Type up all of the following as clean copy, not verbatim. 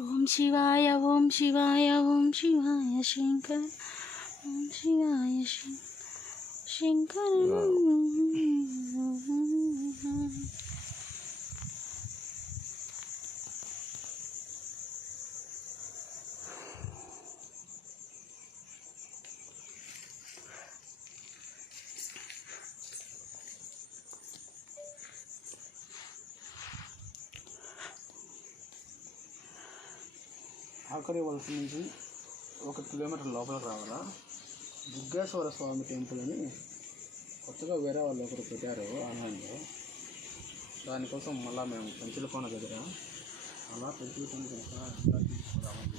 ఓం శివాయ ఓం శివాయ ఓం శివాయ శంకర్ ఓం శివాయ శంకర్. ఆఖరి వలస నుంచి 1 కిలోమీటర్ లోపలికి రావాలా. దుర్గేశ్వర స్వామి టెంపుల్ అని కొత్తగా వేరే వాళ్ళు ఒకరు పెట్టారు ఆన్లైన్లో. దానికోసం మళ్ళీ మేము పెంచులకోన దగ్గర అలా పెంచులకోన తీసుకురామని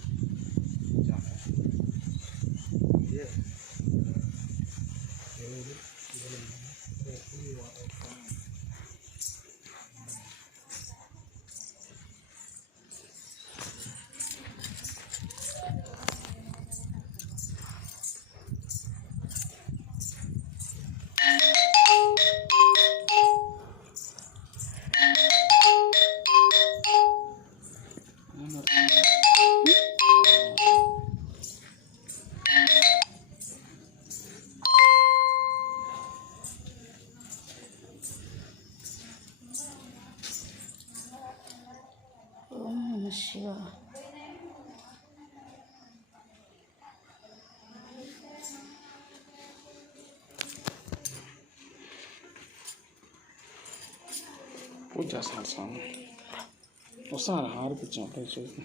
శివ పూజ చేస్తున్నారు స్వామి. వస్తున్నారు హారతిచ్చాం అప్పుడు చూసి.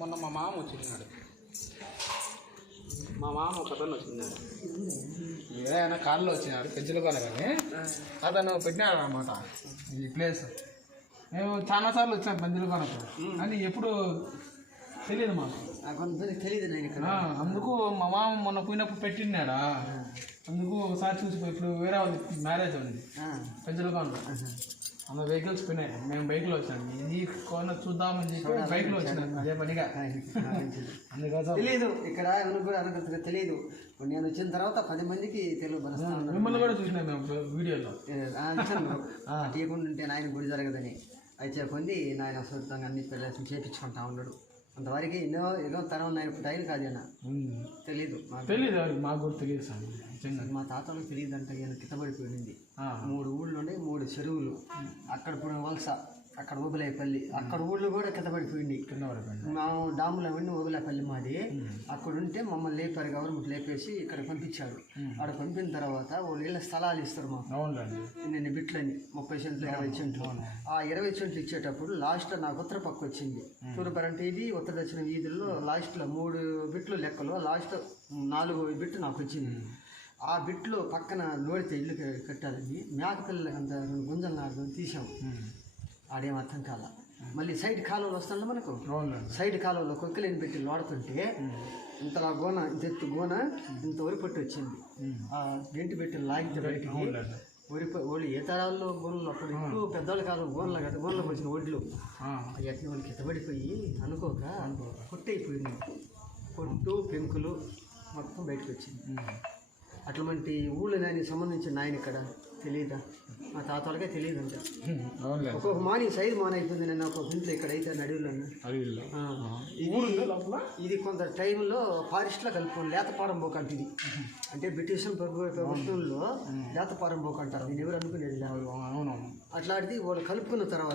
మొన్న మా మామ వచ్చినాడు. మా మామ ఒకతను వచ్చినాడు, ఏదైనా కారులో వచ్చినాడు పెంచులకోన కానీ అతను పెట్టినాడు అన్నమాట ఈ ప్లేస్. మేము చాలాసార్లు వచ్చాం పెంచులకోనకు అని ఎప్పుడు తెలియదు మాకు, తెలియదు. అందుకు మా మామ మొన్న పోయినప్పుడు పెట్టినాడా, అందుకు ఒకసారి చూసిపోయి. ఇప్పుడు వేరే వాళ్ళు మ్యారేజ్ ఉంది పెంచులకోనలో, అందులో వెహికల్స్ పోయినాయి. మేము బైక్లో వచ్చాము, ఇది కోన చూద్దామని చెప్పి బైక్లో వచ్చినాను అదే పనిగా. అందుకోసం తెలియదు ఇక్కడ కూడా అనుకుంటున్నా తెలియదు. నేను వచ్చిన తర్వాత 10 మందికి తెలుగు మిమ్మల్ని కూడా చూసినాం మేము వీడియోలో. తీయకుండా ఉంటే నాయన గుడి జరగదని అయితే కొన్ని నాయన సొంతంగా అన్ని పిల్లలు చేయించుకుంటా ఉన్నాడు. అంతవరకు ఏదో తరం నాయన టైం కాదేనా తెలీదు. మాకు కూడా తెలియదు సార్. మా తాతలకు తెలియదు అంట. ఈయన కిట్టబడిపోయింది. 3 ఊళ్ళు ఉండే 3 చెరువులు. అక్కడ వలస, అక్కడ ఓబులాయపల్లి, అక్కడ ఊళ్ళు కూడా కిందపడిపోయింది. మా డాములు అవన్నీ ఓబులాయపల్లి మాది. అక్కడ ఉంటే మమ్మల్ని లేపారు, గవర్నమెంట్ లేపేసి ఇక్కడ పంపించారు. అక్కడ పంపిన తర్వాత వాళ్ళు ఇళ్ళ స్థలాలు ఇస్తారు మాకు. నేను బిట్లని 30 సెంట్లు 20 సెంట్లు. ఆ 20 సెంట్లు ఇచ్చేటప్పుడు లాస్ట్లో నాకు ఉత్తర పక్క వచ్చింది. తూర్పు అంటే ఇది ఉత్తర దక్షిణ వీధుల్లో లాస్ట్లో 3 బిట్లు లెక్కలో లాస్ట్ 4వ బిట్టు నాకు వచ్చింది. ఆ బిట్లో పక్కన లోడితే ఇల్లు కట్టాలని మేకపిల్లలకి అంత 2 గుంజలు నాడు తీసాము. ఆడేం అర్థం కాల. మళ్ళీ సైడ్ కాలువలు వస్తాను మనకు. సైడ్ కాలువలో కొక్కలేని పెట్టి లోడుతుంటే ఇంతలా గోన, ఇంత ఎత్తు గోన, ఇంత వరి పట్టు వచ్చింది. ఆ గంటి పెట్టి లాగితే బయటికి ఓళ్ళు ఏ తరాల్లో గోనలు అప్పుడు ఎక్కువ పెద్దవాళ్ళ కాలం గోనలు కదా, గోనలకు వచ్చిన ఒడ్లు ఎట్లా వాళ్ళకి ఎత్తబడిపోయి అనుకోక పొట్టయిపోయింది. పొట్టు పెంకులు మొత్తం బయటకు వచ్చింది. అటువంటి ఊళ్ళో నాయనకి సంబంధించిన నాయన ఇక్కడ తెలియదా? మా తాత వాళ్ళకే తెలియదు అంట. ఒక్కొక్క మాని సైజు మాన అయిపోయింది. నేను ఒక్కొక్క ఇంట్లో ఇక్కడైతే అడవిలో ఇది కొంత టైంలో ఫారెస్ట్లో కలుపుకోండి. లేతపారం పోక అంటే ఇది అంటే బ్రిటిష్ ప్రభుత్వంలో లేతపారం పోక అంటారు. నేను ఎవరు అనుకునేది. అట్లాంటిది వాళ్ళు కలుపుకున్న తర్వాత